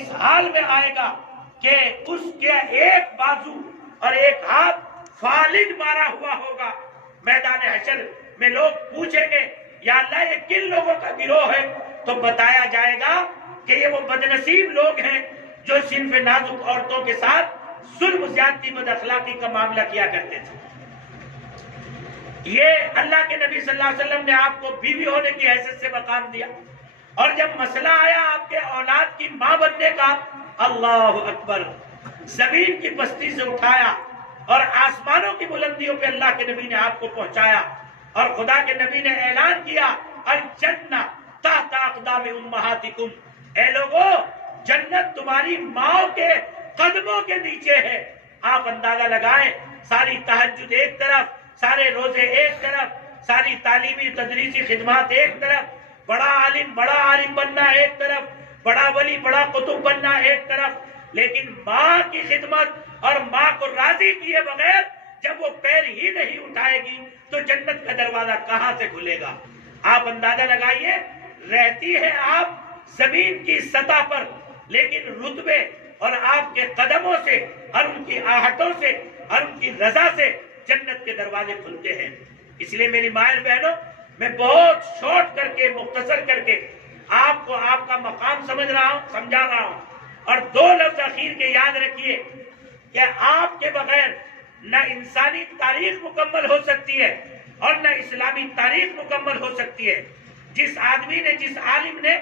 اس حال میں آئے گا کہ اس کے ایک بازو اور ایک ہاتھ فالج مارا ہوا ہوگا. میدان حشر میں لوگ پوچھیں گے یا اللہ یہ کن لوگوں کا گروہ ہے؟ تو بتایا جائے گا کہ یہ وہ بدنصیب لوگ ہیں جو صنف نازک عورتوں کے ساتھ ظلم، زیادتی، بد اخلاقی کا معاملہ کیا کرتے تھے. یہ اللہ کے نبی صلی اللہ علیہ وسلم نے آپ کو بیوی ہونے کی حیثیت سے مقام دیا، اور جب مسئلہ آیا آپ کے اولاد کی ماں بننے کا، اللہ اکبر، زمین کی پستی سے اٹھایا اور آسمانوں کی بلندیوں پہ اللہ کے نبی نے آپ کو پہنچایا. اور خدا کے نبی نے اعلان کیا الجنہ تحت اقدام امہاتکم، اے لوگو جنت تمہاری ماں کے قدموں کے نیچے ہے. آپ اندازہ لگائیں، ساری تہجد ایک طرف، سارے روزے ایک طرف، ساری تعلیمی تدریسی خدمات ایک طرف، بڑا عالم بننا ایک طرف، بڑا ولی بڑا قطب بننا ایک طرف، لیکن ماں کی خدمت اور ماں کو راضی کیے بغیر جب وہ پیر ہی نہیں اٹھائے گی تو جنت کا دروازہ کہاں سے کھلے گا؟ آپ اندازہ لگائیے، رہتی ہے آپ زمین کی سطح پر، لیکن رتبے اور آپ کے قدموں سے اور ان کی آہٹوں سے اور ان کی رضا سے جنت کے دروازے کھلتے ہیں. اس لیے میری مائل بہنوں، میں بہت شارٹ کر کے، مختصر کر کے آپ کو آپ کا مقام سمجھا رہا ہوں. اور دو لفظ اخیر کے یاد رکھیے کہ آپ کے بغیر نہ انسانی تاریخ مکمل ہو سکتی ہے اور نہ اسلامی تاریخ مکمل ہو سکتی ہے. جس آدمی نے، جس عالم نے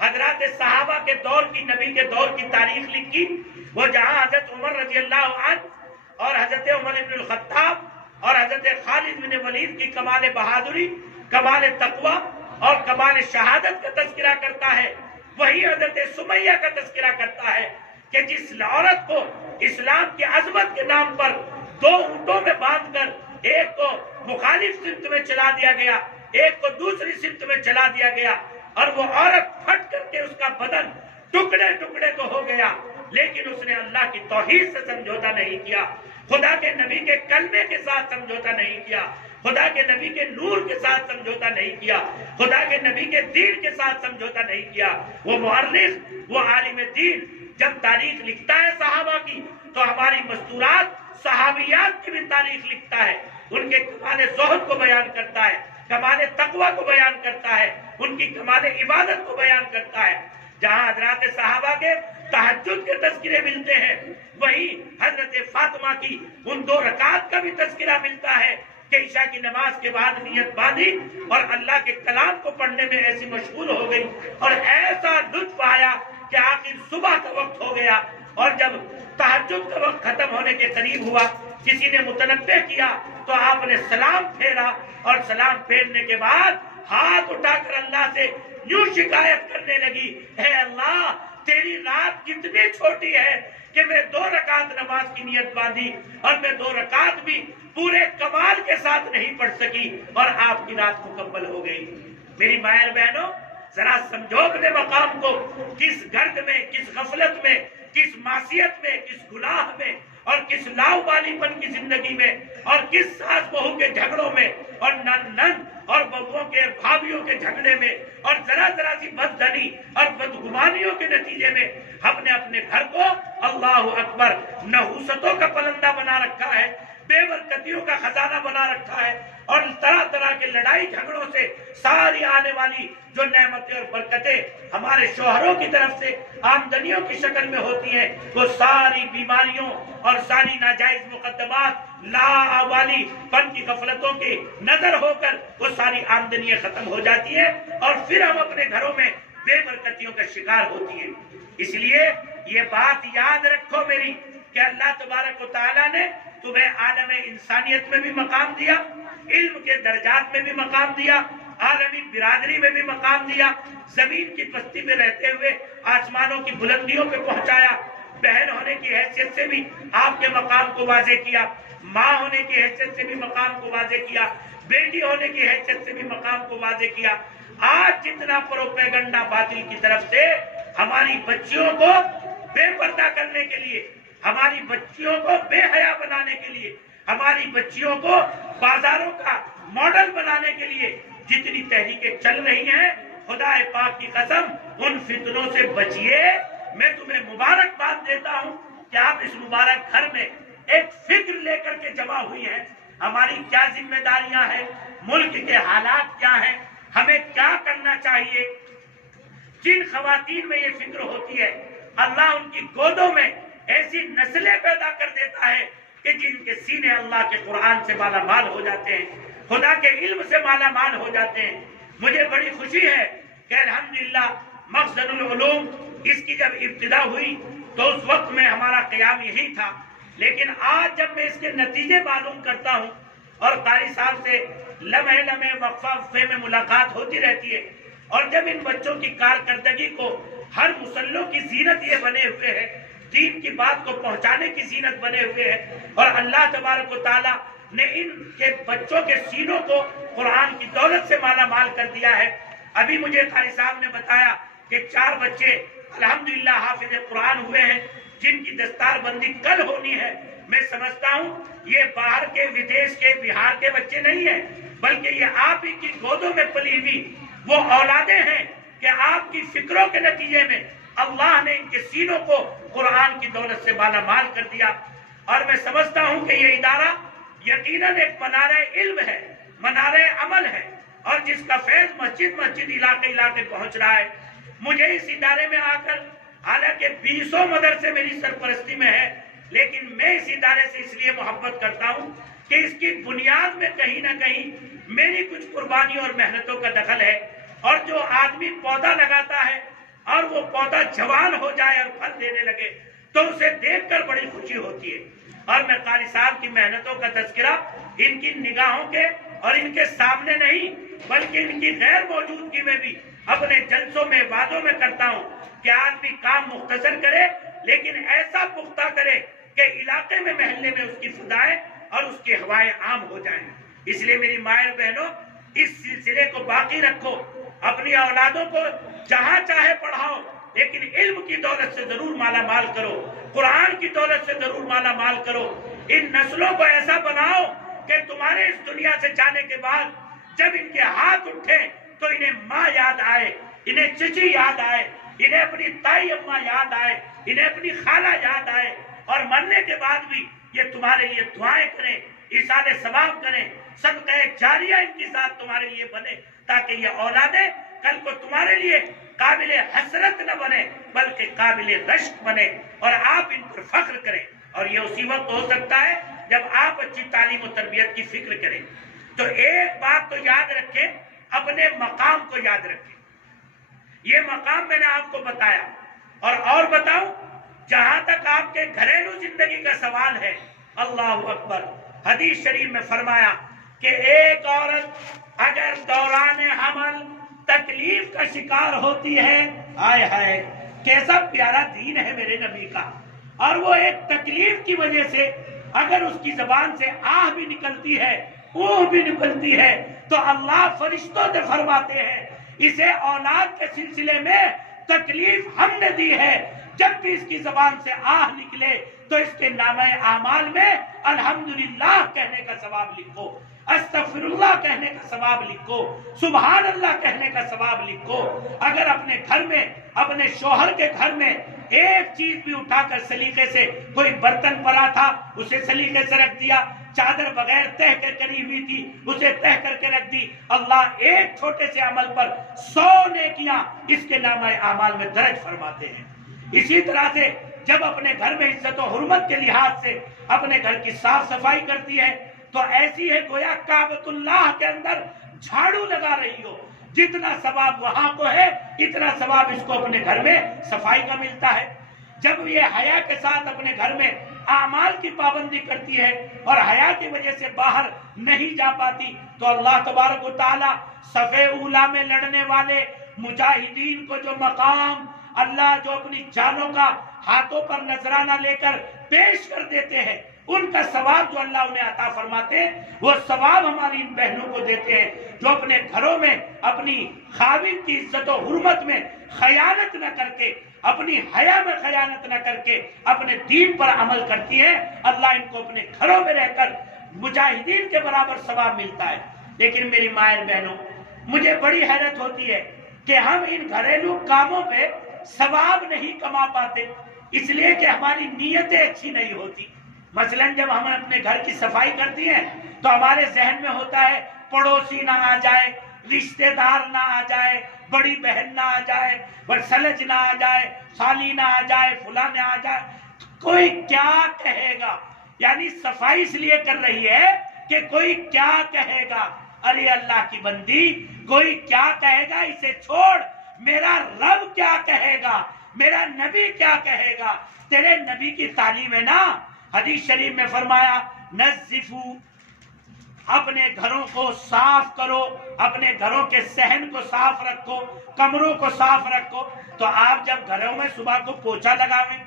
حضرات صحابہ کے دور کی، نبی کے دور کی تاریخ لکھی، وہ جہاں حضرت عمر رضی اللہ عنہ اور حضرت عمر بن الخطاب اور حضرت خالد بن ولید کی کمال بہادری، کمال تقوی اور کمال شہادت کا تذکرہ کرتا ہے، وہی حضرت سمیہ کا تذکرہ کرتا ہے کہ جس عورت کو اسلام کی عظمت کے نام پر دو اونٹوں میں باندھ کر ایک کو مخالف سمت میں چلا دیا گیا، ایک کو دوسری سمت میں چلا دیا گیا، اور وہ عورت پھٹ کر کے اس کا بدن ٹکڑے ٹکڑے تو ہو گیا، لیکن اس نے اللہ کی توحید سے سمجھوتا نہیں کیا، خدا کے نبی کے کلمے کے ساتھ سمجھوتا نہیں کیا، خدا کے نبی کے نور کے ساتھ سمجھوتا نہیں کیا، خدا کے نبی کے دین کے ساتھ سمجھوتا نہیں کیا. وہ مؤرخ، وہ عالم دین جب تاریخ لکھتا ہے صحابہ کی تو ہماری مستورات صحابیات کی بھی تاریخ لکھتا ہے، ان کے کمال زہد کو بیان کرتا ہے، کمال تقوی کو بیان کرتا ہے، ان کی کمال عبادت کو بیان کرتا ہے. جہاں حضرات صحابہ کے تہجد کے تذکرے ملتے ہیں، وہی حضرت فاطمہ کی ان 2 رکعت کا بھی تذکرہ ملتا ہے کہ عشاء کی نماز کے بعد نیت باندھی اور اللہ کے کلام کو پڑھنے میں ایسی مشغول ہو گئی اور ایسا لطف آیا کہ آخر صبح کا وقت ہو گیا، اور جب تہجد کا وقت ختم ہونے کے قریب ہوا، کسی نے متنبہ کیا تو آپ نے سلام پھیرا، اور سلام پھیرنے کے بعد ہاتھ اٹھا کر اللہ سے یوں شکایت کرنے لگی، اے اللہ تیری رات کتنی چھوٹی ہے کہ میں 2 رکعت نماز کی نیت باندھی اور میں 2 رکعت بھی پورے کمال کے ساتھ نہیں پڑھ سکی اور آپ کی رات مکمل ہو گئی. میری مائر بہنوں، ذرا سمجھو اپنے مقام کو، کس گرد میں، کس غفلت میں، کس معصیت میں، کس گناہ میں اور کس لاؤ والی پن کی زندگی میں اور کس ساس بہو کے جھگڑوں میں اور نند اور بہووں کے بھابھیوں کے جھگڑے میں اور ذرا ذرا سی بددھنی اور بدگمانیوں کے نتیجے میں ہم نے اپنے گھر کو اللہ اکبر نحوستوں کا پلندہ بنا رکھا ہے، بے برکتیوں کا خزانہ بنا رکھا ہے، اور طرح طرح کے لڑائی جھگڑوں سے ساری آنے والی جو نعمتیں اور برکتیں ہمارے شوہروں کی طرف سے آمدنیوں کی شکل میں ہوتی ہیں، وہ ساری بیماریوں اور ساری ناجائز مقدمات لا والی پن کی غفلتوں کے نظر ہو کر وہ ساری آمدنیاں ختم ہو جاتی ہیں، اور پھر ہم اپنے گھروں میں بے برکتیوں کا شکار ہوتی ہیں. اس لیے یہ بات یاد رکھو میری کہ اللہ تبارک و تعالیٰ نے تمہیں عالم انسانیت میں بھی مقام دیا، علم کے درجات میں بھی مقام دیا، عالمی برادری میں بھی مقام دیا، زمین کی پستی میں رہتے ہوئے آسمانوں کی بلندیوں پہ پہنچایا، بہن ہونے کی حیثیت سے بھی آپ کے مقام کو واضح کیا، ماں ہونے کی حیثیت سے بھی مقام کو واضح کیا، بیٹی ہونے کی حیثیت سے بھی مقام کو واضح کیا. آج جتنا پروپیگنڈا باطل کی طرف سے ہماری بچیوں کو بے پردہ کرنے کے لیے، ہماری بچیوں کو بے حیا بنانے کے لیے، ہماری بچیوں کو بازاروں کا ماڈل بنانے کے لیے جتنی تحریکیں چل رہی ہیں، خدا پاک کی قسم ان فتنوں سے بچیے میں تمہیں مبارکباد دیتا ہوں کہ آپ اس مبارک گھر میں ایک فکر لے کر کے جمع ہوئی ہیں. ہماری کیا ذمہ داریاں ہیں، ملک کے حالات کیا ہیں، ہمیں کیا کرنا چاہیے. جن خواتین میں یہ فکر ہوتی ہے اللہ ان کی گودوں میں ایسی نسلیں پیدا کر دیتا ہے کہ جن کے سینے اللہ کے قرآن سے مالا مال ہو جاتے ہیں، خدا کے علم سے مالا مال ہو جاتے ہیں. مجھے بڑی خوشی ہے کہ الحمدللہ مخزن العلوم اس کی جب ابتدا ہوئی تو اس وقت میں ہمارا قیام یہی تھا، لیکن آج جب میں اس کے نتیجے معلوم کرتا ہوں اور قاری صاحب سے لمحے لمحے وقفے میں ملاقات ہوتی رہتی ہے، اور جب ان بچوں کی کارکردگی کو ہر مسلوں کی زینت یہ بنے ہوئے ہیں، دین کی بات کو پہنچانے کی زینت بنے ہوئے ہیں، اور اللہ تبارک و تعالیٰ نے ان کے بچوں کے سینوں کو قرآن کی دولت سے مالا مال کر دیا ہے. ابھی مجھے قاری صاحب نے بتایا کہ 4 بچے الحمدللہ حافظ قرآن ہوئے ہیں جن کی دستار بندی کل ہونی ہے. میں سمجھتا ہوں یہ باہر کے، ودیش کے، بہار کے بچے نہیں ہیں، بلکہ یہ آپ ہی کی گودوں میں پلی ہوئی وہ اولادیں ہیں کہ آپ کی فکروں کے نتیجے میں اللہ نے ان کے سینوں کو قرآن کی دولت سے مالا مال کر دیا. اور میں سمجھتا ہوں کہ یہ ادارہ یقیناً ایک منارہ علم ہے، منارہ عمل ہے، اور جس کا فیض مسجد مسجد، علاقے علاقے پہنچ رہا ہے. مجھے اس ادارے میں آ کر، حالانکہ 20 مدرسے میری سرپرستی میں ہے، لیکن میں اس ادارے سے اس لیے محبت کرتا ہوں کہ اس کی بنیاد میں کہیں نہ کہیں میری کچھ قربانیوں اور محنتوں کا دخل ہے. اور جو آدمی پودا لگاتا ہے اور وہ پودا جوان ہو جائے اور پھل دینے لگے تو اسے دیکھ کر بڑی خوشی ہوتی ہے. اور میں قاری صاحب کی محنتوں کا تذکرہ ان کی نگاہوں کے اور ان کے سامنے نہیں بلکہ ان کی غیر موجودگی میں بھی اپنے جلسوں میں، وعدوں میں کرتا ہوں کہ آدمی کام مختصر کرے لیکن ایسا پختہ کرے کہ علاقے میں، محلے میں اس کی فضائیں اور اس کی ہوائیں عام ہو جائیں. اس لیے میری مائر بہنوں، اس سلسلے کو باقی رکھو، اپنی اولادوں کو جہاں چاہے پڑھاؤ، لیکن علم کی دولت سے ضرور مالا مال کرو، قرآن کی دولت سے ضرور مالا مال کرو. ان نسلوں کو ایسا بناؤ کہ تمہارے اس دنیا سے جانے کے بعد جب ان کے ہاتھ اٹھے تو انہیں ماں یاد آئے، انہیں چچی یاد آئے، انہیں اپنی تائی اماں یاد آئے، انہیں اپنی خالہ یاد آئے، اور مرنے کے بعد بھی یہ تمہارے لیے دعائیں کریں، ایصال ثواب کریں، صدقہ جاریہ ان کے ساتھ تمہارے لیے بنے، تاکہ یہ اولادیں کل کو تمہارے لیے قابل حسرت نہ بنے بلکہ قابل رشک بنے اور آپ ان پر فخر کریں. اور یہ اسی وقت ہو سکتا ہے جب آپ اچھی تعلیم و تربیت کی فکر کریں. تو ایک بات تو یاد رکھیں، اپنے مقام کو یاد رکھیں. یہ مقام میں نے آپ کو بتایا، اور بتاؤں، جہاں تک آپ کے گھریلو زندگی کا سوال ہے، اللہ اکبر، حدیث شریف میں فرمایا کہ ایک عورت اگر دوران حمل تکلیف کا شکار ہوتی ہے، ہائے ہائے کیسا پیارا دین ہے میرے نبی کا، اور وہ ایک تکلیف کی وجہ سے اگر اس کی زبان سے آہ بھی نکلتی ہے، اوہ بھی نکلتی ہے، تو اللہ فرشتوں سے فرماتے ہیں اسے اولاد کے سلسلے میں تکلیف ہم نے دی ہے، جب بھی اس کی زبان سے آہ نکلے تو اس کے نامہ اعمال میں الحمدللہ کہنے کا ثواب لکھو، استغفر اللہ کہنے کا ثواب لکھو، سبحان اللہ کہنے کا ثواب لکھو. اگر اپنے گھر میں، اپنے شوہر کے گھر میں ایک چیز بھی اٹھا کر سلیقے سے، کوئی برتن پڑا تھا اسے سلیقے سے رکھ دیا، چادر بغیر تہ کے کری ہوئی تھی اسے تہ کر کے رکھ دی، اللہ ایک چھوٹے سے عمل پر 100 نیکیاں اس کے نامہ اعمال میں درج فرماتے ہیں. اسی طرح سے جب اپنے گھر میں عزت و حرمت کے لحاظ سے اپنے گھر کی صاف صفائی کرتی ہے تو ایسی ہے گویا کعبۃ اللہ کے اندر جھاڑو لگا رہی ہو، جتنا ثواب وہاں کو ہے اتنا ثواب اس کو اپنے گھر میں صفائی کا ملتا ہے. جب یہ حیا کے ساتھ اپنے گھر میں اعمال کی پابندی کرتی ہے اور حیا کی وجہ سے باہر نہیں جا پاتی تو اللہ تبارک و تعالی صف اولیٰ میں لڑنے والے مجاہدین کو جو مقام اللہ جو اپنی جانوں کا ہاتھوں پر نذرانہ لے کر پیش کر دیتے ہیں، ان کا ثواب جو اللہ انہیں عطا فرماتے ہیں وہ ثواب ہماری ان بہنوں کو دیتے ہیں جو اپنے گھروں میں اپنی خاوند کی عزت و حرمت میں خیانت نہ کر کے، اپنی حیا میں خیانت نہ کر کے اپنے دین پر عمل کرتی ہے. اللہ ان کو اپنے گھروں میں رہ کر مجاہدین کے برابر ثواب ملتا ہے. لیکن میری مائر بہنوں، مجھے بڑی حیرت ہوتی ہے کہ ہم ان گھریلو کاموں پہ ثواب نہیں کما پاتے، اس لیے کہ ہماری نیتیں اچھی نہیں ہوتی۔ مثلاً جب ہم اپنے گھر کی صفائی کرتی ہیں تو ہمارے ذہن میں ہوتا ہے پڑوسی نہ آ جائے، رشتہ دار نہ آ جائے، بڑی بہن نہ آ جائے، سلج نہ آ جائے، سالی نہ آ جائے، فلاں نہ آ جائے، کوئی کیا کہے گا۔ یعنی صفائی اس لیے کر رہی ہے کہ کوئی کیا کہے گا۔ ارے اللہ کی بندی، کوئی کیا کہے گا اسے چھوڑ، میرا رب کیا کہے گا، میرا نبی کیا کہے گا۔ تیرے نبی کی تعلیم ہے نا، حدیث شریف میں فرمایا نظفو، اپنے گھروں کو صاف کرو، اپنے گھروں کے صحن کو صاف رکھو، کمروں کو صاف رکھو۔ تو آپ جب گھروں میں صبح کو پوچھا لگاویں،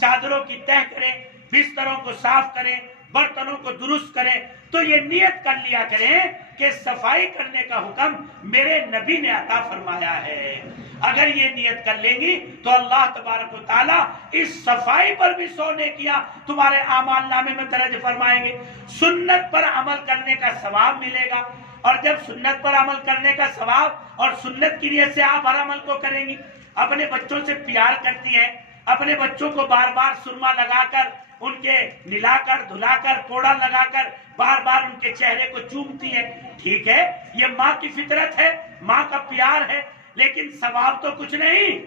چادروں کی تہ کریں، بستروں کو صاف کریں، برتنوں کو درست کریں، تو یہ نیت کر لیا کریں کہ صفائی کرنے کا حکم میرے نبی نے عطا فرمایا ہے۔ اگر یہ نیت کر لیں گی تو اللہ تبارک و تعالیٰ اس صفائی پر بھی 100 نیکیاں تمہارے اعمال نامے میں درج فرمائیں گے۔ سنت پر عمل کرنے کا ثواب ملے گا، اور جب سنت پر عمل کرنے کا ثواب اور سنت کی نیت سے آپ ہر عمل کو کریں گی، اپنے بچوں سے پیار کرتی ہیں، اپنے بچوں کو بار بار سرما لگا کر، ان کے نلا کر دھلا کر کوڑا لگا کر بار بار ان کے چہرے کو چومتی ہیں، ٹھیک ہے، یہ ماں کی فطرت ہے، ماں کا پیار ہے، لیکن ثواب تو کچھ نہیں۔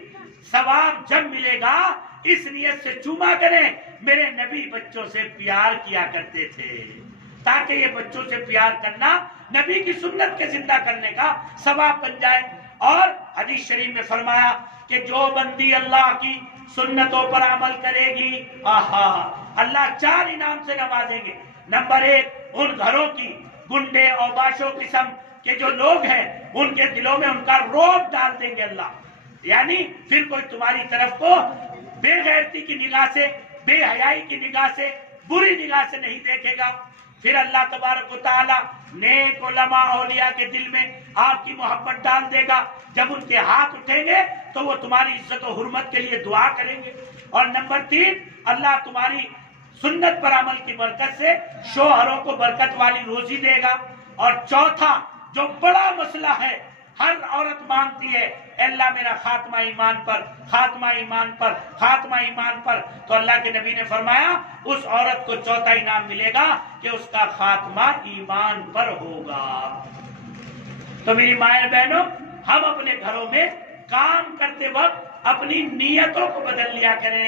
ثواب جب ملے گا اس نیت سے چوما کریں میرے نبی بچوں سے پیار کیا کرتے تھے، تاکہ یہ بچوں سے پیار کرنا نبی کی سنت کے زندہ کرنے کا ثواب بن جائے۔ اور حدیث شریف میں فرمایا کہ جو بندی اللہ کی سنتوں پر عمل کرے گی، آہا، اللہ 4 انعام سے نوازیں گے۔ نمبر 1، ان گھروں کی گنڈے اور باشو قسم کے جو لوگ ہیں ان کے دلوں میں ان کا رعب ڈال دیں گے اللہ، یعنی پھر کوئی تمہاری طرف کو بے غیرتی کی نگاہ سے، بے حیائی کی نگاہ سے، بری نگاہ سے نہیں دیکھے گا۔ پھر اللہ تبارک و تعالی نیک علماء اولیاء کے دل میں آپ کی محبت ڈال دے گا، جب ان کے ہاتھ اٹھیں گے تو وہ تمہاری عزت و حرمت کے لیے دعا کریں گے۔ اور نمبر 3، اللہ تمہاری سنت پر عمل کی برکت سے شوہروں کو برکت والی روزی دے گا۔ اور چوتھا جو بڑا مسئلہ ہے، ہر عورت مانگتی ہے اے اللہ میرا خاتمہ ایمان پر، خاتمہ ایمان پر، خاتمہ ایمان پر، تو اللہ کے نبی نے فرمایا اس عورت کو چوتھا انعام ملے گا کہ اس کا خاتمہ ایمان پر ہوگا۔ تو میری مائیں بہنوں، ہم اپنے گھروں میں کام کرتے وقت اپنی نیتوں کو بدل لیا کریں،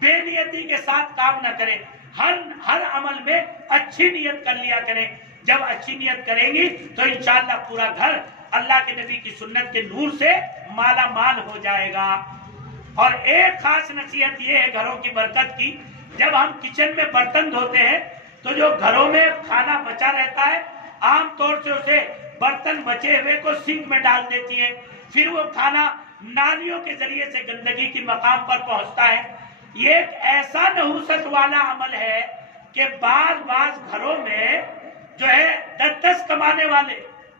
بے نیتی کے ساتھ کام نہ کریں، ہر عمل میں اچھی نیت کر لیا کریں۔ جب اچھی نیت کریں گی تو انشاءاللہ پورا گھر اللہ کے نبی کی سنت کے نور سے مالا مال ہو جائے گا۔ اور ایک خاص نصیحت یہ ہے گھروں کی برکت کی، جب ہم کچن میں برتن دھوتے ہیں تو جو گھروں میں کھانا بچا رہتا ہے عام طور سے اسے برتن بچے ہوئے کو سنک میں ڈال دیتی ہے، پھر وہ کھانا نالیوں کے ذریعے سے گندگی کی مقام پر پہنچتا ہے۔ یہ ایک ایسا نحوست والا عمل ہے کہ بعض گھروں میں جو ہے 10 کمانے والے،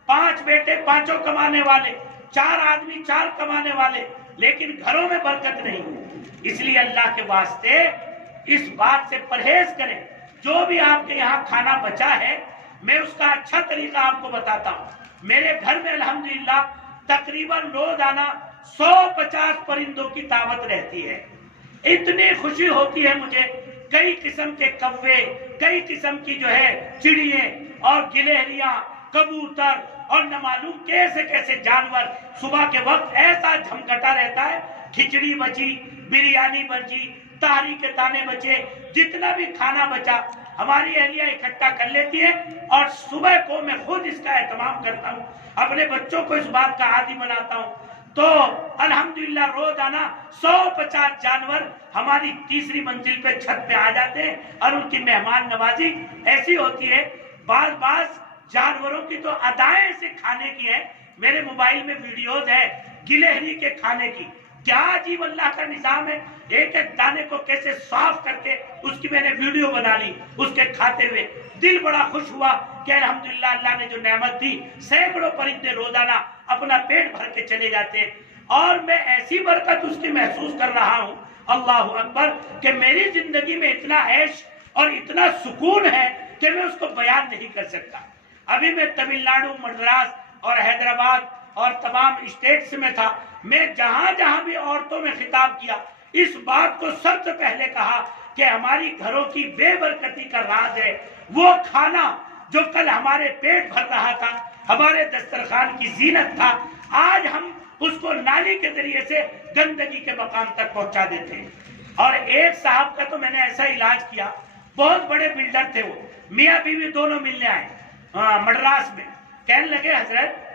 5 بیٹے 5 کمانے والے، 4 آدمی 4 کمانے والے، لیکن گھروں میں برکت نہیں۔ اس لیے اللہ کے واسطے اس بات سے پرہیز کریں، جو بھی آپ کے یہاں کھانا بچا ہے میں اس کا اچھا طریقہ آپ کو بتاتا ہوں۔ میرے گھر میں الحمدللہ تقریباً روزانہ 150 پرندوں کی دعوت رہتی ہے۔ اتنی خوشی ہوتی ہے مجھے، کئی قسم کے کوے، کئی قسم کی جو ہے چڑیے اور گلہریاں، کبوتر اور نہ معلوم کیسے کیسے جانور صبح کے وقت ایسا جھمکتا رہتا ہے۔ کھچڑی بچی، بریانی بچی، تہری کے دانے بچے، جتنا بھی کھانا بچا ہماری اہلیہ اکٹھا کر لیتی ہے، اور صبح کو میں خود اس کا اہتمام کرتا ہوں، اپنے بچوں کو اس بات کا عادی بناتا ہوں۔ تو الحمدللہ روزانہ 150 جانور ہماری تیسری منزل پہ چھت پہ آ جاتے ہیں، اور ان کی مہمان نوازی ایسی ہوتی ہے۔ بعض جانوروں کی تو ادائیں سے کھانے کی ہیں، میرے موبائل میں ویڈیوز ہے گلہری کے کھانے کی، کیا عجیب اللہ کا نظام ہے، ایک ایک دانے کو کیسے صاف کر کے اس کی میں نے ویڈیو بنا لی، اس کے کھاتے ہوئے دل بڑا خوش ہوا کہ الحمدللہ اللہ نے جو نعمت دی، سینکڑوں پرندے روزانہ اپنا پیٹ بھر کے چلے جاتے ہیں، اور میں ایسی برکت اس کی محسوس کر رہا ہوں، اللہ اکبر، کہ میری زندگی میں اتنا عیش اور اتنا سکون ہے کہ میں اس کو بیان نہیں کر سکتا۔ ابھی میں تمل ناڈو، مدراس اور حیدرآباد اور تمام اسٹیٹس میں تھا، میں جہاں جہاں بھی عورتوں میں خطاب کیا اس بات کو سب سے پہلے کہا کہ ہماری گھروں کی بے برکتی کا راز ہے وہ کھانا جو کل ہمارے پیٹ بھر رہا تھا، ہمارے دسترخوان کی زینت تھا، آج ہم اس کو نالی کے ذریعے سے گندگی کے مقام تک پہنچا دیتے ہیں۔ اور ایک صاحب کا تو میں نے ایسا علاج کیا، بہت بڑے بلڈر تھے، وہ میاں بیوی دونوں ملنے آئے مدراس میں، کہنے لگے حضرت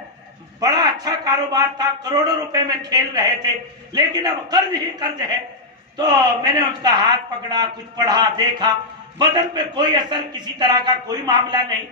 بڑا اچھا کاروبار تھا، کروڑوں روپے میں کھیل رہے تھے، لیکن اب قرض ہی قرض ہے۔ تو میں نے اس کا ہاتھ پکڑا، کچھ پڑھا، دیکھا، بدن پہ کوئی اثر، کسی طرح کا کوئی معاملہ نہیں۔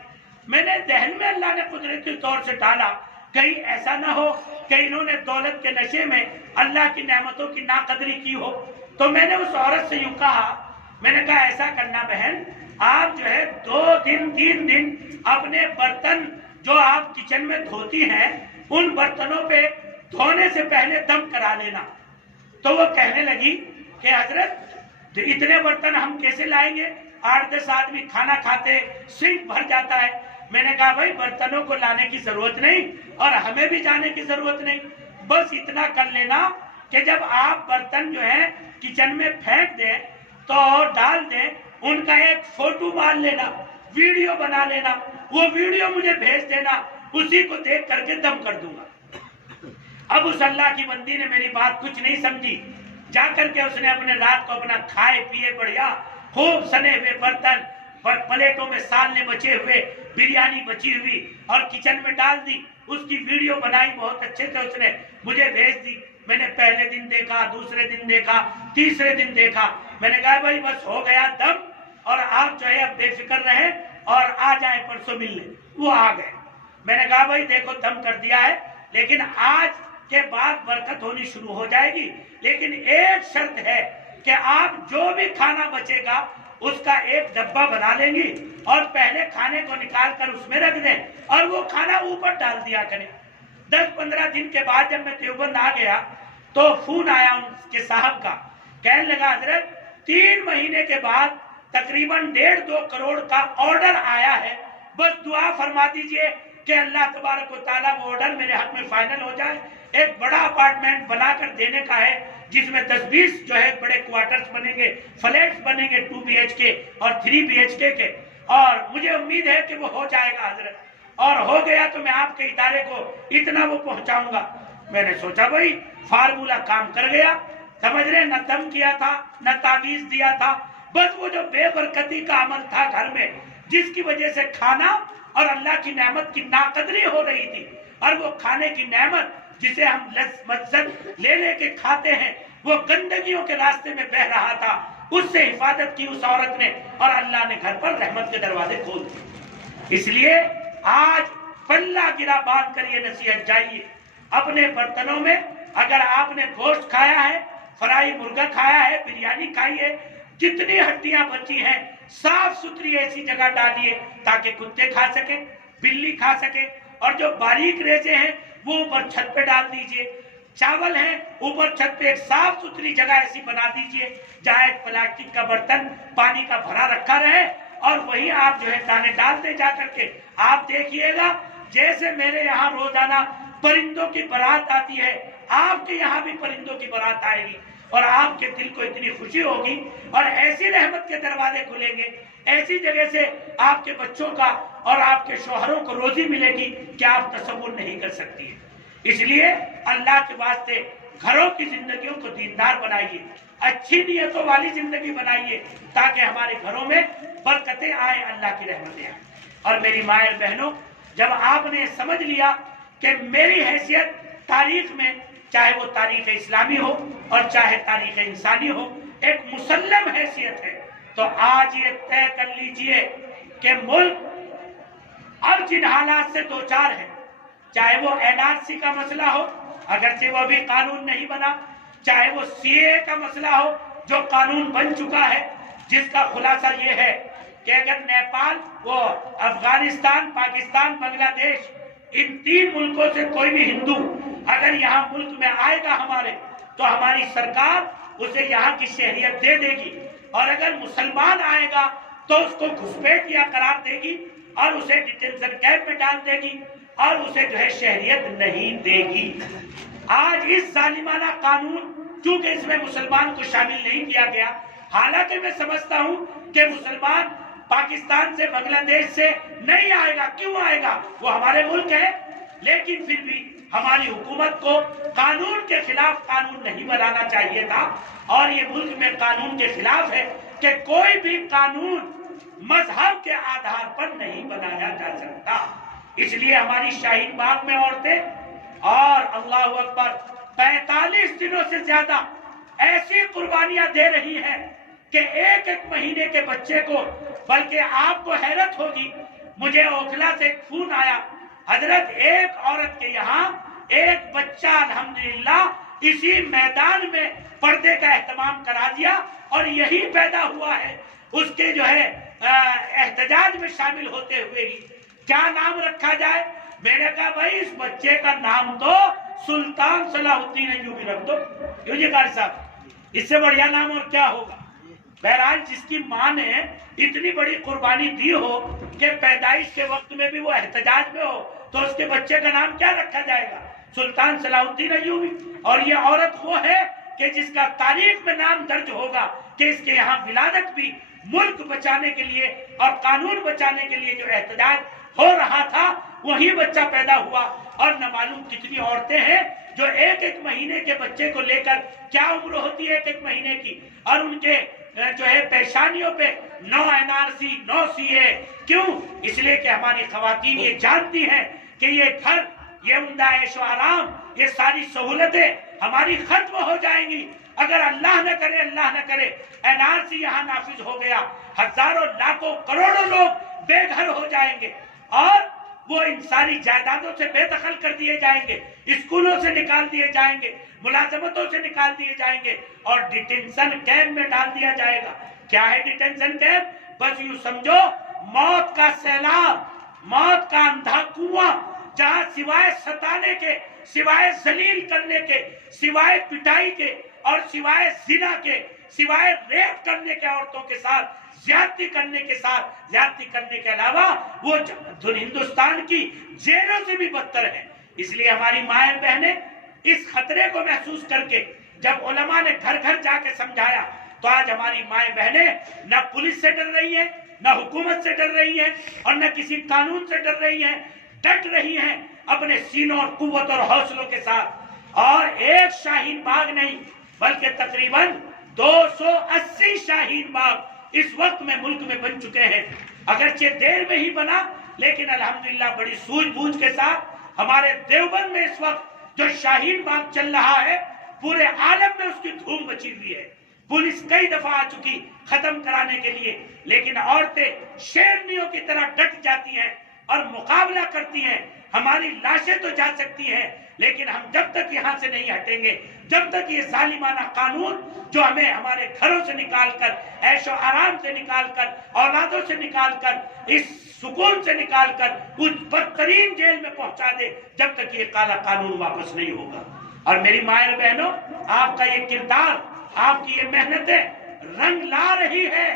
میں نے ذہن میں اللہ نے قدرتی طور سے ڈالا کہیں ایسا نہ ہو کہ انہوں نے دولت کے نشے میں اللہ کی نعمتوں کی ناقدری کی ہو۔ تو میں نے اس عورت سے یوں کہا، میں نے کہا ایسا کرنا بہن، آپ جو ہے 2 دن 3 دن اپنے برتن جو آپ کچن میں دھوتی ہیں ان برتنوں پہ دھونے سے پہلے دم کرا لینا۔ تو وہ کہنے لگی کہ حضرت اتنے برتن ہم کیسے لائیں گے، 8-10 آدمی کھانا کھاتے، سنک بھر جاتا ہے۔ میں نے کہا بھائی برتنوں کو لانے کی ضرورت نہیں اور ہمیں بھی جانے کی ضرورت نہیں، بس اتنا کر لینا کہ جب آپ برتن جو ہیں کچن میں پھینک دیں تو ڈال دیں، ان کا ایک فوٹو مار لینا، ویڈیو بنا لینا، وہ ویڈیو مجھے بھیج دینا، اسی کو دیکھ کر کے دم کر دوں گا۔ اب اس اللہ کی بندی نے میری بات کچھ نہیں سمجھی، جا کر کے اس نے اپنے رات کو اپنا کھائے پیے بڑھیا خوب سنے ہوئے برتن پلیٹوں میں سالنے بچے ہوئے، بریانی بچی ہوئی اور کچن میں ڈال دی، اس کی ویڈیو بنائی بہت اچھے سے، اس نے مجھے بھیج دی۔ میں نے پہلے دن دیکھا، دوسرے دن دیکھا، تیسرے دن دیکھا، میں نے کہا بھائی بس ہو گیا دم، اور آپ جو ہے اب بے فکر رہیں اور آ جائیں پرسوں ملنے۔ وہ آ گئے۔ میں نے کہا بھائی دیکھو دم کر دیا ہے، لیکن آج کے بعد برکت ہونی شروع ہو جائے گی، لیکن ایک شرط ہے کہ آپ جو بھی کھانا بچے گا اس کا ایک ڈبہ بنا لیں گی اور پہلے کھانے کو نکال کر اس میں رکھ دیں اور وہ کھانا اوپر ڈال دیا کریں۔ 10-15 دن کے بعد جب میں دیوبند آ گیا تو فون آیا ان کے صاحب کا، کہنے لگا حضرت 3 مہینے کے بعد تقریباً 1.5-2 کروڑ کا آرڈر آیا ہے، بس دعا فرما دیجئے کہ اللہ تبارک و تعالیٰ وہ آرڈر میرے حق میں فائنل ہو جائے۔ ایک بڑا اپارٹمنٹ بنا کر دینے کا ہے جس میں 10-20 جو ہے بڑے کوارٹرز بنیں گے، فلیٹس بنیں گے 2 BHK اور 3 BHK کے، اور مجھے امید ہے کہ وہ ہو جائے گا حضرت، اور ہو گیا تو میں آپ کے ادارے کو اتنا وہ پہنچاؤں گا۔ میں نے سوچا بھائی فارمولا کام کر گیا، سمجھ رہے، نہ دم کیا تھا نہ تعویذ دیا تھا، بس وہ جو بے برکتی کا عمل تھا گھر میں جس کی وجہ سے کھانا اور اللہ کی نعمت کی ناقدری ہو رہی تھی، اور وہ کھانے کی نعمت جسے ہم لذت لے لے کے کھاتے ہیں وہ گندگیوں کے راستے میں بہ رہا تھا، اس سے حفاظت کی اس عورت نے، اور اللہ نے گھر پر رحمت کے دروازے کھول دیے۔ اس لیے آج پلہ گرا باندھ کر یہ نصیحت جائیے، اپنے برتنوں میں اگر آپ نے گوشت کھایا ہے، فرائی مرغا کھایا ہے، بریانی کھائی ہے، جتنی ہڈیاں بچی ہیں صاف ستھری ایسی جگہ ڈالیے تاکہ کتے کھا سکیں، بلی کھا سکے، اور جو باریک ریزے ہیں وہ اوپر چھت پہ ڈال دیجئے، چاول ہیں اوپر چھت پہ ایک صاف ستھری جگہ ایسی بنا دیجئے جہاں ایک پلاسٹک کا برتن پانی کا بھرا رکھا رہے، اور وہیں آپ جو ہے دانے ڈالتے جا کر کے۔ آپ دیکھیے گا جیسے میرے یہاں روزانہ پرندوں کی بارات آتی ہے، آپ کے یہاں بھی پرندوں کی بارات آئے گی، اور آپ کے دل کو اتنی خوشی ہوگی، اور ایسی رحمت کے دروازے کھلیں گے، ایسی جگہ سے آپ کے بچوں کا اور آپ کے شوہروں کو روزی ملے گی کہ آپ تصور نہیں کر سکتی ہیں۔ اس لیے اللہ کے واسطے گھروں کی زندگیوں کو دیندار بنائیے، اچھی نیتوں والی زندگی بنائیے تاکہ ہمارے گھروں میں برکتیں آئیں، اللہ کی رحمتیں آئیں۔ اور میری مائیں بہنوں، جب آپ نے سمجھ لیا کہ میری حیثیت تاریخ میں، چاہے وہ تاریخ اسلامی ہو اور چاہے تاریخ انسانی ہو، ایک مسلم حیثیت ہے، تو آج یہ طے کر لیجئے کہ ملک اب جن حالات سے دوچار ہے، چاہے وہ NRC کا مسئلہ ہو، اگرچہ وہ ابھی قانون نہیں بنا، چاہے وہ CAA کا مسئلہ ہو جو قانون بن چکا ہے، جس کا خلاصہ یہ ہے کہ اگر نیپال، وہ افغانستان، پاکستان، بنگلہ دیش، ان 3 ملکوں سے کوئی بھی ہندو اگر یہاں ملک میں آئے گا ہمارے، تو ہماری سرکار اسے یہاں کی شہریت دے دے گی، اور اگر مسلمان آئے گا تو اس کو گھسپیٹیا قرار دے گی اور اسے ڈیٹینشن کیمپ میں ڈال دے گی، اور اسے جو ہے شہریت نہیں دے گی۔ آج اس ظالمانہ قانون چونکہ اس میں مسلمان کو شامل نہیں کیا گیا، حالانکہ میں سمجھتا ہوں کہ مسلمان پاکستان سے بنگلہ دیش سے نہیں آئے گا، کیوں آئے گا؟ وہ ہمارے ملک ہے، لیکن پھر بھی ہماری حکومت کو قانون کے خلاف قانون نہیں بنانا چاہیے تھا، اور یہ ملک میں قانون کے خلاف ہے کہ کوئی بھی قانون مذہب کے آدھار پر نہیں بنایا جا سکتا۔ اس لیے ہماری شاہین باغ میں عورتیں اور اللہ اکبر 45 دنوں سے زیادہ ایسی قربانیاں دے رہی ہیں کہ ایک ایک مہینے کے بچے کو، بلکہ آپ کو حیرت ہوگی، مجھے اوکھلا سے ایک فون آیا، حضرت ایک عورت کے یہاں ایک بچہ الحمدللہ اسی میدان میں پردے کا اہتمام کرا دیا اور یہی پیدا ہوا ہے، اس کے جو ہے احتجاج میں شامل ہوتے ہوئے ہی کیا نام رکھا جائے؟ میں نے کہا بھائی اس بچے کا نام تو سلطان صلاح الدین ایوبی رکھ دو۔ کیوں جی قاری صاحب، اس سے بڑھیا نام اور کیا ہوگا؟ بہرحال جس کی ماں نے اتنی بڑی قربانی دی ہو کہ پیدائش کے وقت میں بھی وہ احتجاج میں ہو، تو اس کے بچے کا نام کیا رکھا جائے گا؟ سلطان صلاح الدین ایوبی۔ اور یہ عورت وہ ہے کہ جس کا تاریخ میں نام درج ہوگا کہ اس کے یہاں ولادت بھی ملک بچانے کے لیے اور قانون بچانے کے لیے جو احتجاج ہو رہا تھا وہی بچہ پیدا ہوا۔ اور نہ معلوم کتنی عورتیں ہیں جو ایک ایک مہینے کے بچے کو لے کر، کیا عمر ہوتی ہے ایک ایک مہینے کی، اور ان کے جو ہے پیشانیوں پہ نو NRC نو CA۔ کیوں؟ اس لیے کہ ہماری خواتین یہ جانتی ہیں کہ یہ گھر، یہ عمدہ عیش و آرام، یہ ساری سہولتیں ہماری ختم ہو جائیں گی اگر اللہ نہ کرے NRC یہاں نافذ ہو گیا، ہزاروں لاکھوں کروڑوں لوگ بے گھر ہو جائیں گے اور وہ ان ساری جائیدادوں سے بے دخل کر دیے جائیں گے، اسکولوں سے نکال دیے جائیں گے، ملازمتوں سے نکال دیے جائیں گے اور ڈیٹینشن کیمپ میں ڈال دیا جائے گا۔ کیا ہے ڈیٹینشن کیمپ؟ بس یوں سمجھو موت کا سیلاب، موت کا اندھا کنواں، جہاں سوائے ستانے کے، سوائے ذلیل کرنے کے، سوائے پٹائی کے اور سوائے زنا کے، سوائے ریپ کرنے کے، عورتوں کے ساتھ زیادتی کرنے کے علاوہ وہ ہندوستان کی جیلوں سے بھی بدتر ہے۔ اس لیے ہماری مائیں بہنیں اس خطرے کو محسوس کر کے جب علماء نے گھر گھر جا کے سمجھایا تو آج ہماری مائیں بہنیں نہ پولیس سے ڈر رہی ہیں، نہ حکومت سے ڈر رہی ہیں اور نہ کسی قانون سے ڈر رہی ہیں، ڈٹ رہی ہیں اپنے سینوں اور قوت اور حوصلوں کے ساتھ۔ اور ایک شاہین باغ نہیں بلکہ تقریباً 280 شاہین باغ اس وقت میں ملک میں بن چکے ہیں۔ اگرچہ دیر میں ہی بنا لیکن الحمدللہ بڑی سوجھ بوجھ کے ساتھ ہمارے دیوبند میں اس وقت جو شاہین باغ چل رہا ہے پورے عالم میں اس کی دھوم مچی ہوئی ہے۔ پولیس کئی دفعہ آ چکی ختم کرانے کے لیے، لیکن عورتیں شیرنیوں کی طرح ڈٹ جاتی ہیں اور مقابلہ کرتی ہیں۔ ہماری لاشیں تو جا سکتی ہیں لیکن ہم جب تک یہاں سے نہیں ہٹیں گے، جب تک یہ ظالمانہ قانون جو ہمیں ہمارے گھروں سے نکال کر، عیش و آرام سے نکال کر، اولادوں سے نکال کر، اس سکون سے نکال کر اس بدترین جیل میں پہنچا دے، جب تک یہ کالا قانون واپس نہیں ہوگا۔ اور میری مائیں بہنوں، آپ کا یہ کردار، آپ کی یہ محنتیں رنگ لا رہی ہے۔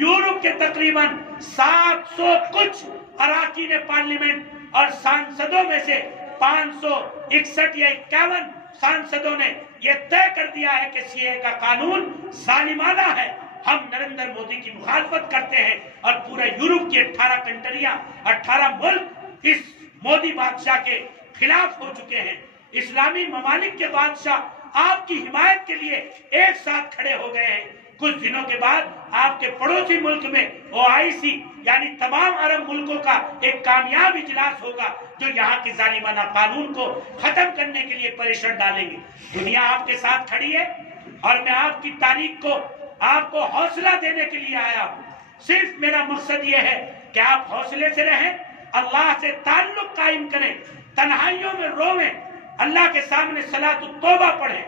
یورپ کے تقریباً 700 کچھ اراکین پارلیمنٹ اور سانسدوں میں سے 561 یا 51 سانسدوں نے یہ طے کر دیا ہے کہ CA کا قانون ظالمانہ ہے۔ ہم نریندر مودی کی مخالفت کرتے ہیں اور پورے یورپ کی 18 کنٹریاں، 18 ملک اس مودی بادشاہ کے خلاف ہو چکے ہیں۔ اسلامی ممالک کے بادشاہ آپ کی حمایت کے لیے ایک ساتھ کھڑے ہو گئے ہیں۔ کچھ دنوں کے بعد آپ کے پڑوسی ملک میں OIC یعنی تمام عرب ملکوں کا ایک کامیاب اجلاس ہوگا جو یہاں کے ظالمانہ قانون کو ختم کرنے کے لیے پریشر ڈالیں گے۔ دنیا آپ کے ساتھ کھڑی ہے اور میں آپ کی تاریخ کو، آپ کو حوصلہ دینے کے لیے آیا ہوں۔ صرف میرا مقصد یہ ہے کہ آپ حوصلے سے رہیں، اللہ سے تعلق قائم کریں، تنہائیوں میں رویں، اللہ کے سامنے صلاۃ التوبہ پڑھیں۔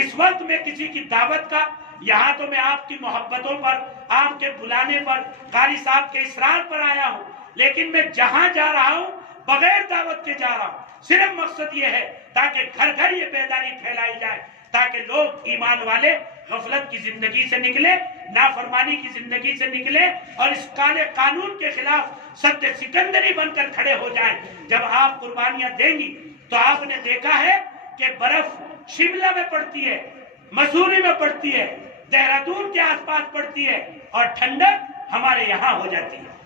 اس وقت میں کسی کی دعوت کا، یہاں تو میں آپ کی محبتوں پر، آپ کے بلانے پر، قاری صاحب کے اصرار پر آیا ہوں، لیکن میں جہاں جا رہا ہوں بغیر دعوت کے جا رہا ہوں۔ صرف مقصد یہ ہے تاکہ گھر گھر یہ بیداری پھیلائی جائے، تاکہ لوگ ایمان والے غفلت کی زندگی سے نکلے، نافرمانی کی زندگی سے نکلے اور اس کالے قانون کے خلاف سد سکندری بن کر کھڑے ہو جائیں۔ جب آپ قربانیاں دیں گی تو آپ نے دیکھا ہے کہ برف شملہ میں پڑتی ہے، مسوری میں پڑتی ہے، دہرادون کے آس پاس پڑتی ہے، اور ٹھنڈک ہمارے یہاں ہو جاتی ہے۔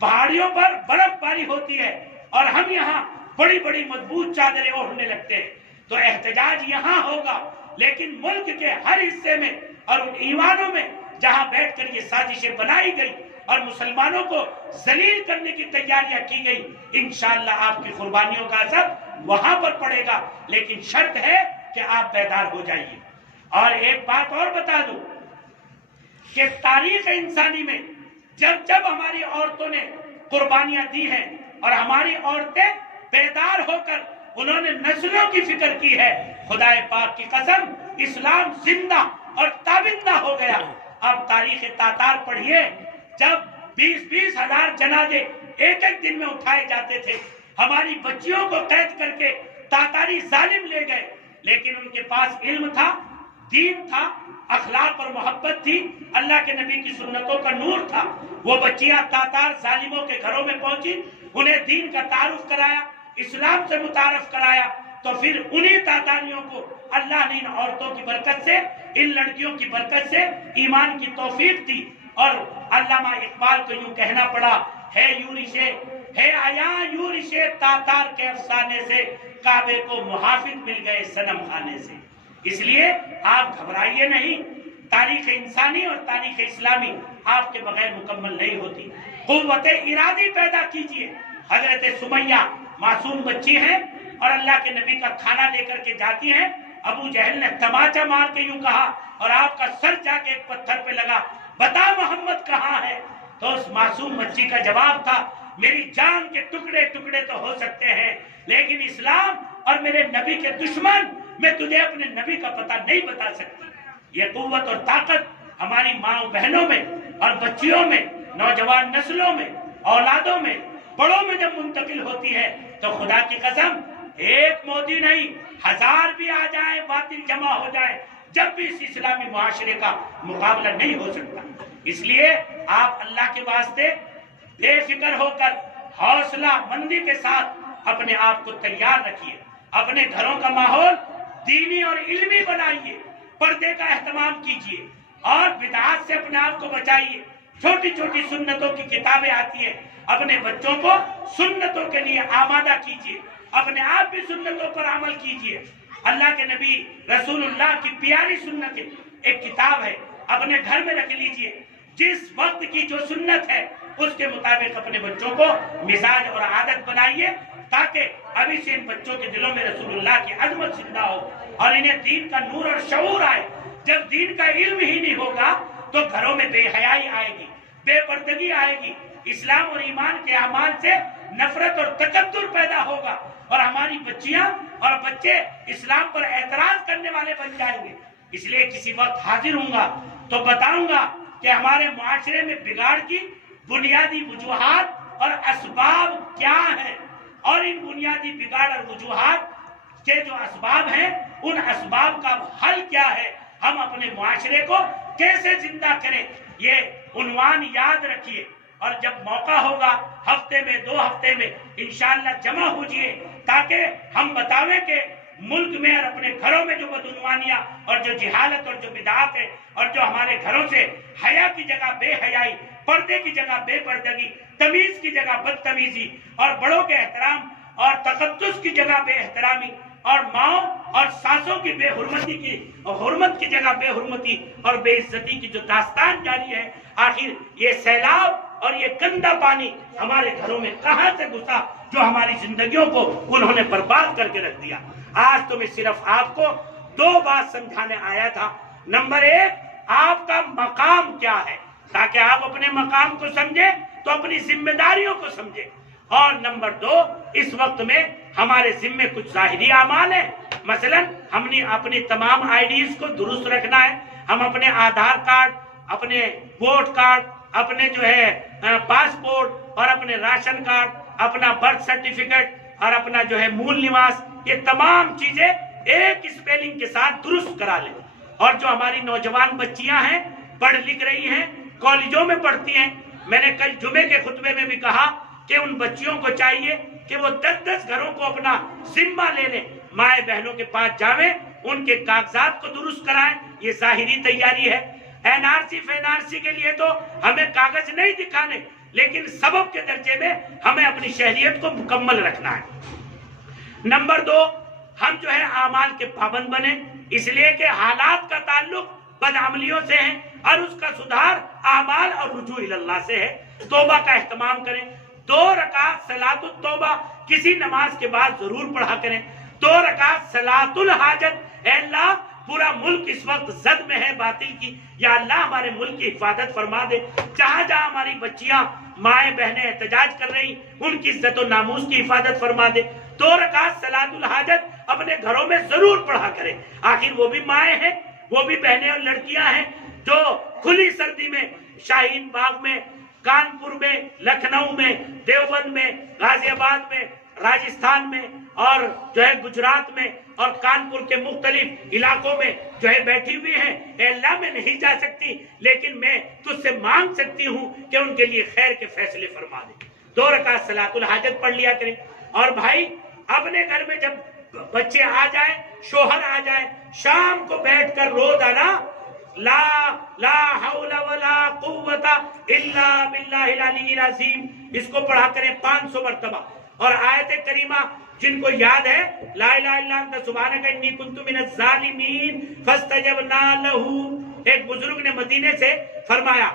پہاڑیوں پر برف باری ہوتی ہے اور ہم یہاں بڑی بڑی مضبوط چادریں اوڑھنے لگتے ہیں۔ تو احتجاج یہاں ہوگا، لیکن ملک کے ہر حصے میں اور ان ایوانوں میں جہاں بیٹھ کر یہ سازشیں بنائی گئی اور مسلمانوں کو ذلیل کرنے کی تیاریاں کی گئی، انشاءاللہ آپ کی قربانیوں کا اثر وہاں پر پڑے گا، لیکن شرط ہے کہ آپ بیدار ہو جائیے۔ اور ایک بات اور بتا دوں کہ تاریخ انسانی میں جب جب ہماری عورتوں نے قربانیاں دی ہیں اور ہماری عورتیں بیدار ہو کر انہوں نے نسلوں کی فکر کی ہے، خدا پاک کی قسم اسلام زندہ اور تابندہ ہو گیا۔ اب تاریخ تاتار پڑھیے، جب 20-20 ہزار جنازے ایک ایک دن میں اٹھائے جاتے تھے، ہماری بچیوں کو قید کر کے تاتاری ظالم لے گئے، لیکن ان کے پاس علم تھا، دین تھا، اخلاق اور محبت تھی، اللہ کے نبی کی سنتوں کا نور تھا۔ وہ بچیاں تاتار ظالموں کے گھروں میں پہنچی، انہیں دین کا تعارف کرایا، اسلام سے متعارف کرایا، تو پھر انہی تاتاریوں کو اللہ نے ان عورتوں کی برکت سے، ان لڑکیوں کی برکت سے ایمان کی توفیق دی۔ اور علامہ اقبال کو یوں کہنا پڑا، ہے یورشے ہے آیا یورشے تاتار کے افسانے سے، کعبے کو محافظ مل گئے صنم خانے سے۔ اس لیے آپ گھبرائیے نہیں، تاریخ انسانی اور تاریخ اسلامی آپ کے بغیر مکمل نہیں ہوتی۔ قوت ارادی پیدا کیجئے۔ حضرت سمیہ معصوم بچی ہیں اور اللہ کے نبی کا کھانا لے کر کے جاتی ہیں، ابو جہل نے تماچا مار کے یوں کہا اور آپ کا سر جا کے ایک پتھر پہ لگا، بتا محمد کہاں ہے؟ تو اس معصوم بچی کا جواب تھا، میری جان کے ٹکڑے ٹکڑے تو ہو سکتے ہیں، لیکن اسلام اور میرے نبی کے دشمن، میں تجھے اپنے نبی کا پتہ نہیں بتا سکتی۔ یہ قوت اور طاقت ہماری ماں بہنوں میں اور بچیوں میں، نوجوان نسلوں میں، اولادوں میں، بڑوں میں جب منتقل ہوتی ہے تو خدا کی قسم ایک مودی نہیں، 1000 بھی آ جائیں، باطل جمع ہو جائے، جب بھی اس اسلامی معاشرے کا مقابلہ نہیں ہو سکتا۔ اس لیے آپ اللہ کے واسطے بے فکر ہو کر حوصلہ مندی کے ساتھ اپنے آپ کو تیار رکھیے، اپنے گھروں کا ماحول دینی اور علمی بنائیے، پردے کا اہتمام کیجیے اور بدعات سے اپنے آپ کو بچائیے۔ چھوٹی چھوٹی سنتوں کی کتابیں آتی ہیں، اپنے بچوں کو سنتوں کے لیے آمادہ کیجیے، اپنے آپ بھی سنتوں پر عمل کیجیے۔ اللہ کے نبی رسول اللہ کی پیاری سنت ایک کتاب ہے، اپنے گھر میں رکھ لیجیے، جس وقت کی جو سنت ہے اس کے مطابق اپنے بچوں کو مزاج اور عادت بنائیے، تاکہ ابھی سے ان بچوں کے دلوں میں رسول اللہ کی عظمت زندہ ہو اور انہیں دین کا نور اور شعور آئے۔ جب دین کا علم ہی نہیں ہوگا تو گھروں میں بے حیائی آئے گی، بے پردگی آئے گی، اسلام اور ایمان کے اعمال سے نفرت اور تکبر پیدا ہوگا اور ہماری بچیاں اور بچے اسلام پر اعتراض کرنے والے بن جائیں گے۔ اس لیے کسی وقت حاضر ہوں گا تو بتاؤں گا کہ ہمارے معاشرے میں بگاڑ کی بنیادی وجوہات اور اسباب کیا ہیں، اور ان بنیادی بگاڑ اور وجوہات کے جو اسباب ہیں ان اسباب کا حل کیا ہے، ہم اپنے معاشرے کو کیسے زندہ کریں، یہ عنوان یاد رکھیے۔ اور جب موقع ہوگا ہفتے میں 2 ہفتے میں انشاءاللہ جمع ہوجئے، تاکہ ہم بتاویں کہ ملک میں اور اپنے گھروں میں جو بدعنوانیاں اور جو جہالت اور جو بدعات ہے اور جو ہمارے گھروں سے حیا کی جگہ بے حیائی، پردے کی جگہ بے پردگی، تمیز کی جگہ بدتمیزی اور بڑوں کے احترام اور تقدس کی جگہ بے احترامی اور ماؤں اور ساسوں کی بے حرمتی کی اور حرمت کی جگہ بے حرمتی اور بے عزتی کی جو داستان جاری ہے، آخر یہ سیلاب اور یہ گندا پانی ہمارے گھروں میں کہاں سے گھسا جو ہماری زندگیوں کو انہوں نے برباد کر کے رکھ دیا۔ آج تو میں صرف آپ کو 2 بات سمجھانے آیا تھا۔ نمبر 1، آپ کا مقام کیا ہے، تاکہ آپ اپنے مقام کو سمجھیں تو اپنی ذمہ داریوں کو سمجھیں، اور نمبر 2، اس وقت میں ہمارے ذمے کچھ ظاہری اعمال ہیں، مثلا ہم نے اپنی تمام IDs کو درست رکھنا ہے، ہم اپنے آدھار کارڈ، اپنے ووٹ کارڈ، اپنے جو ہے پاسپورٹ اور اپنے راشن کارڈ، اپنا برتھ سرٹیفکیٹ اور اپنا جو ہے مول نواس، یہ تمام چیزیں ایک اسپیلنگ کے ساتھ درست کرا لیں۔ اور جو ہماری نوجوان بچیاں ہیں پڑھ لکھ رہی ہیں کالجوں میں پڑھتی ہیں، میں نے کل جمعے کے خطبے میں بھی کہا کہ ان بچیوں کو چاہیے کہ وہ 10 گھروں کو اپنا ذمہ لے لیں، مائیں بہنوں کے پاس جاویں، ان کے کاغذات کو درست کرائیں. یہ ظاہری تیاری ہے. NRC کے لیے تو ہمیں کاغذ نہیں دکھانے، لیکن سبب کے درجے میں ہمیں اپنی شہریت کو مکمل رکھنا ہے. نمبر 2، ہم جو ہے اعمال کے پابند بنے، اس لیے کہ حالات کا تعلق بدعملیوں سے ہے اور اس کا سدھار اعمال اور رجوع اللہ سے ہے. توبہ کا اہتمام کریں. 2 رکعت صلاۃ التوبہ کسی نماز کے بعد ضرور پڑھا کریں. 2 رکعت صلاۃ الحاجت، اے اللہ پورا ملک اس وقت زد میں ہے باطل کی، یا اللہ ہمارے ملک کی حفاظت فرما دے. جہاں جہاں ہماری بچیاں مائیں بہنیں احتجاج کر رہی، ان کی عزت و ناموس کی حفاظت فرما دے. 2 رکعت صلاۃ الحاجت اپنے گھروں میں ضرور پڑھا کریں. آخر وہ بھی مائیں ہیں، وہ بھی بہنیں اور لڑکیاں ہیں جو کھلی سردی میں شاہین باغ میں، کانپور میں، لکھنؤ میں، دیوبند میں، غازی آباد میں، راجستھان میں اور جو ہے گجرات میں اور کانپور کے مختلف علاقوں میں جو ہے بیٹھی ہوئی ہیں. اے اللہ میں نہیں جا سکتی، لیکن میں تجھ سے مانگ سکتی ہوں کہ ان کے لیے خیر کے فیصلے فرما دے. 2 رکعت صلاۃ الحاجت پڑھ لیا کریں. اور بھائی اپنے گھر میں جب بچے آ جائیں، شوہر آ جائیں، شام کو بیٹھ کر روزانہ لا حول ولا قوت الا باللہ العلی العظیم اس کو پڑھا کریں 500 مرتبہ. اور آیت کریمہ جن کو یاد ہے، لا الہ الا انت سبحانک انی کنت من الظالمین فاستجبنا لہ. ایک بزرگ نے مدینے سے فرمایا،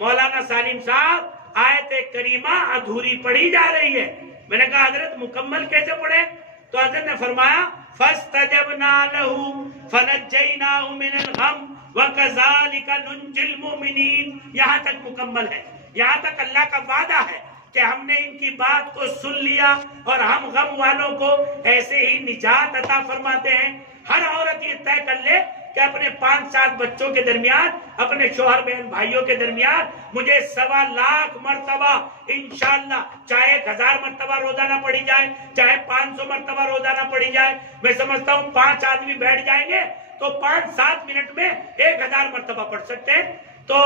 مولانا سالم صاحب آیت کریمہ ادھوری پڑھی جا رہی ہے. میں نے کہا حضرت مکمل کیسے پڑھے؟ تو حضرت نے فرمایا فاستجبنا لہ فنجیناہ من الغم وکذالک ننجی المؤمنین. یہاں تک مکمل ہے. یہاں تک اللہ کا وعدہ ہے کہ ہم نے ان کی بات کو سن لیا اور ہم غم والوں کو ایسے ہی نجات عطا فرماتے ہیں. ہر عورت یہ طے کر لے کہ اپنے 5-7 بچوں کے درمیان، اپنے شوہر بہن بھائیوں کے درمیان مجھے 1.25 لاکھ مرتبہ انشاءاللہ، چاہے 1000 مرتبہ روزانہ پڑھی جائے، چاہے 500 مرتبہ روزانہ پڑھی جائے. میں سمجھتا ہوں 5 آدمی بیٹھ جائیں گے تو 5-7 منٹ میں 1000 مرتبہ پڑھ سکتے ہیں. تو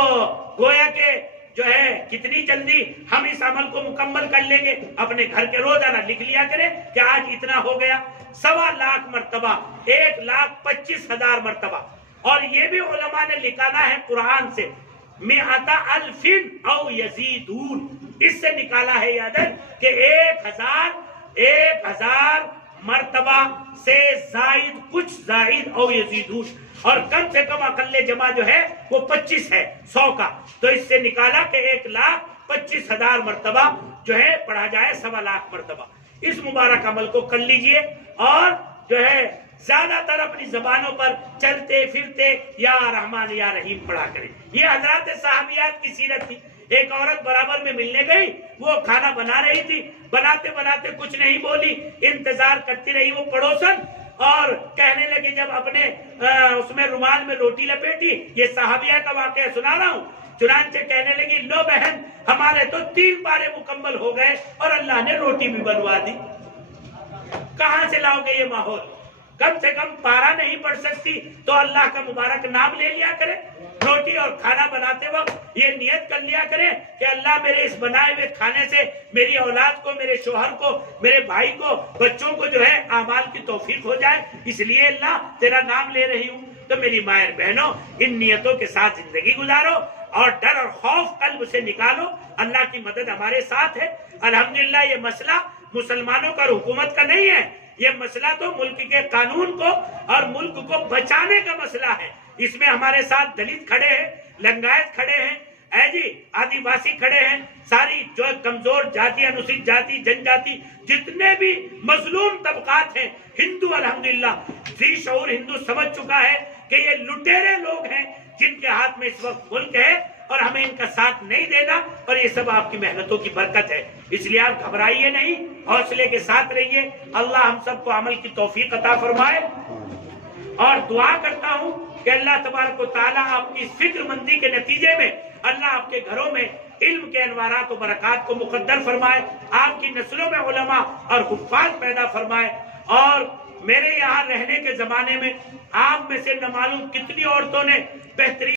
گویا کہ جو ہے کتنی جلدی ہم اس عمل کو مکمل کر لیں گے. اپنے گھر کے روزانہ لکھ لیا کریں کہ آج اتنا ہو گیا. 1.25 لاکھ مرتبہ، 1,25,000 مرتبہ. اور یہ بھی علماء نے نکالا ہے قرآن سے، 100,000 او یزیدون. اس سے نکالا ہے یادر کہ 1,000 مرتبہ سے زائد کچھ، زائد او یزیدون. اور کم سے کم اقل جمع جو ہے وہ 25 ہے 100 کا. تو اس سے نکالا کہ 1,25,000 مرتبہ جو ہے پڑھا جائے، 1.25 لاکھ مرتبہ. اس مبارک عمل کو کر لیجئے اور جو ہے زیادہ تر اپنی زبانوں پر چلتے پھرتے یا رحمان یا رحیم پڑھا کریں. یہ حضرات صحابیات کی سیرت تھی. ایک عورت برابر میں ملنے گئی، وہ کھانا بنا رہی تھی، بناتے بناتے کچھ نہیں بولی، انتظار کرتی رہی وہ پڑوسن، اور کہنے لگی جب اپنے اس میں رومال میں روٹی لپیٹی، یہ صحابیہ کا واقعہ سنا رہا ہوں، چنانچہ کہنے لگی لو بہن ہمارے تو 3 پارے مکمل ہو گئے اور اللہ نے روٹی بھی بنوا دی. کہاں سے لاؤ گے یہ ماحول؟ کم سے کم پارا نہیں پڑھ سکتی تو اللہ کا مبارک نام لے لیا کرے. روٹی اور کھانا بناتے وقت یہ نیت کر لیا کرے کہ اللہ میرے اس بنائے ہوئے کھانے سے میری اولاد کو، میرے شوہر کو، میرے بھائی کو، بچوں کو جو ہے اعمال کی توفیق ہو جائے، اس لیے اللہ تیرا نام لے رہی ہوں. تو میری مائر بہنوں، ان نیتوں کے ساتھ زندگی گزارو اور ڈر اور خوف قلب سے نکالو. اللہ کی مدد ہمارے ساتھ ہے. الحمدللہ یہ مسئلہ مسلمانوں کا اور حکومت کا نہیں ہے، یہ مسئلہ تو ملک کے قانون کو اور ملک کو بچانے کا مسئلہ ہے. اس میں ہمارے ساتھ دلت کھڑے ہیں، لنگایت کھڑے ہیں، جی آدیواسی کھڑے ہیں، ساری جو کمزور جاتی، انوسوچت جاتی، جن جاتی، جتنے بھی مظلوم طبقات ہیں، ہندو الحمدللہ ذی شعور ہندو سمجھ چکا ہے کہ یہ لٹیرے لوگ ہیں جن کے ہاتھ میں اس وقت ملک ہے اور ہمیں ان کا ساتھ نہیں دینا، اور یہ سب آپ کی محنتوں کی برکت ہے. اس لیے آپ گھبرائیے نہیں، حوصلے کے ساتھ رہیے. اللہ ہم سب کو عمل کی توفیق عطا فرمائے. اور دعا کرتا ہوں کہ اللہ تبارک و تعالیٰ آپ کی فکر مندی کے نتیجے میں اللہ آپ کے گھروں میں علم کے انوارات و برکات کو مقدر فرمائے، آپ کی نسلوں میں علماء اور حفاظ پیدا فرمائے، اور میرے یہاں رہنے کے زمانے میں آپ میں سے نہ معلوم کتنی عورتوں نے بہترین